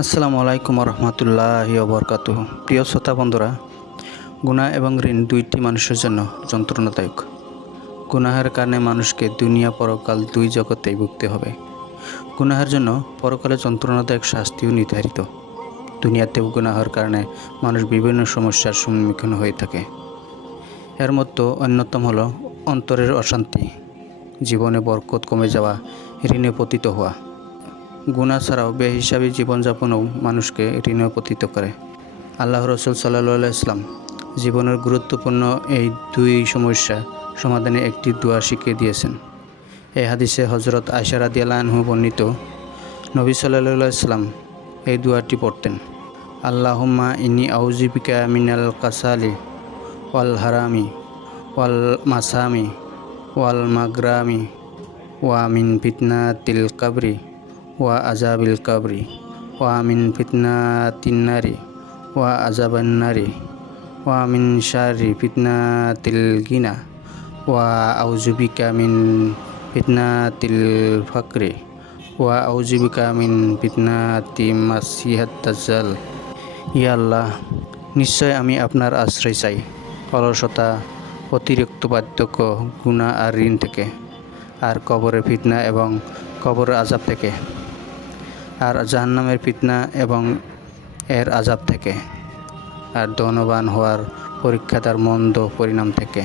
আসসালামু আলাইকুম রহমতুল্লাহি ওবরকাতুহু। প্রিয় শ্রোতা বন্ধুরা, গুনাহ এবং ঋণ দুইটি মানুষের জন্য যন্ত্রণাদায়ক। গুনাহের কারণে মানুষকে দুনিয়া পরকাল দুই জগতেই ভুগতে হবে। গুনাহের জন্য পরকালে যন্ত্রণাদায়ক শাস্তিও নির্ধারিত। দুনিয়াতেও গুনাহের কারণে মানুষ বিভিন্ন সমস্যার সম্মুখীন হয়ে থাকে। এর মধ্যে অন্যতম হলো অন্তরের অশান্তি, জীবনে বরকত কমে যাওয়া, ঋণে পতিত হওয়া। গুনাহ ছাড়াও বেহিসাবি জীবনযাপনও মানুষকে ঋণে পতিত করে। আল্লাহ রসুল সাল্লাল্লাহু আলাইহি ওয়াসাল্লাম জীবনের গুরুত্বপূর্ণ এই দুই সমস্যা সমাধানে একটি দোয়া শিখিয়ে দিয়েছেন। এই হাদিসে হযরত আয়েশা রাদিয়াল্লাহু আনহা বর্ণিত, নবী সাল্লাল্লাহু আলাইহি ওয়াসাল্লাম এই দোয়াটি পড়তেন: আল্লাহুম্মা ইন্নী আউযু বিকা মিনাল কাসালি ওয়াল হারামি ওয়াল মাসামি ওয়াল মাগরামি ওয়া মিন ফিতনাতিল কাবরি ওয়া আযাবিল কাবরি ওয়া মিন ফিতনাতিন নারি ওয়া আযাবান নারি ওয়া মিন শাররি ফিতনাতিল গিনা ওয়া আউযু বিকা মিন ফিতনাতিল ফাকরি ওয়া আউযু বিকা মিন ফিতনাতি মাসিহাত দাজ্জাল। ইয়া আল্লাহ, নিশ্চয় আমি আপনার আশ্রয় চাই অলসতা, অতিরিক্ত বার্ধক্য, গুনাহ আর ঋণ থেকে, আর কবরের ফিতনা এবং কবরের আযাব থেকে, আর জাহান্নামের ফিতনা এবং এর আযাব থেকে, আর ধনবান হওয়ার পরীক্ষাদার মন্দ পরিণাম থেকে।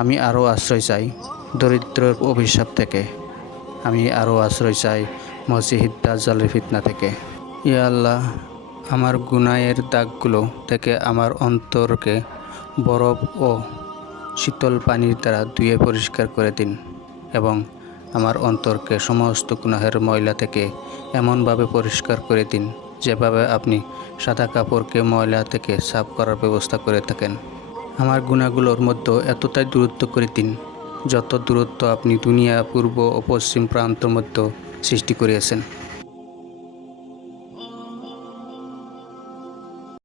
আমি আরও আশ্রয় চাই দরিদ্রের অভিশাপ থেকে। আমি আরও আশ্রয় চাই মসিহিদ দাজ্জালের ফিতনা থেকে। ইয়া আল্লাহ, আমার গুনাহের দাগগুলো থেকে আমার অন্তরকে বরফ ও শীতল পানির দ্বারা ধুয়ে পরিষ্কার করে দিন এবং আমার অন্তরকে সমস্ত গুনাহের ময়লা থেকে এমনভাবে পরিষ্কার করে দিন যেভাবে আপনি সাদা কাপড়কে ময়লা থেকে সাফ করার ব্যবস্থা করে থাকেন। আমার গুনাহগুলোর মধ্যে এতটাই দূরত্ব করে দিন যত দূরত্ব আপনি দুনিয়া পূর্ব ও পশ্চিম প্রান্তের মধ্যে সৃষ্টি করিয়াছেন।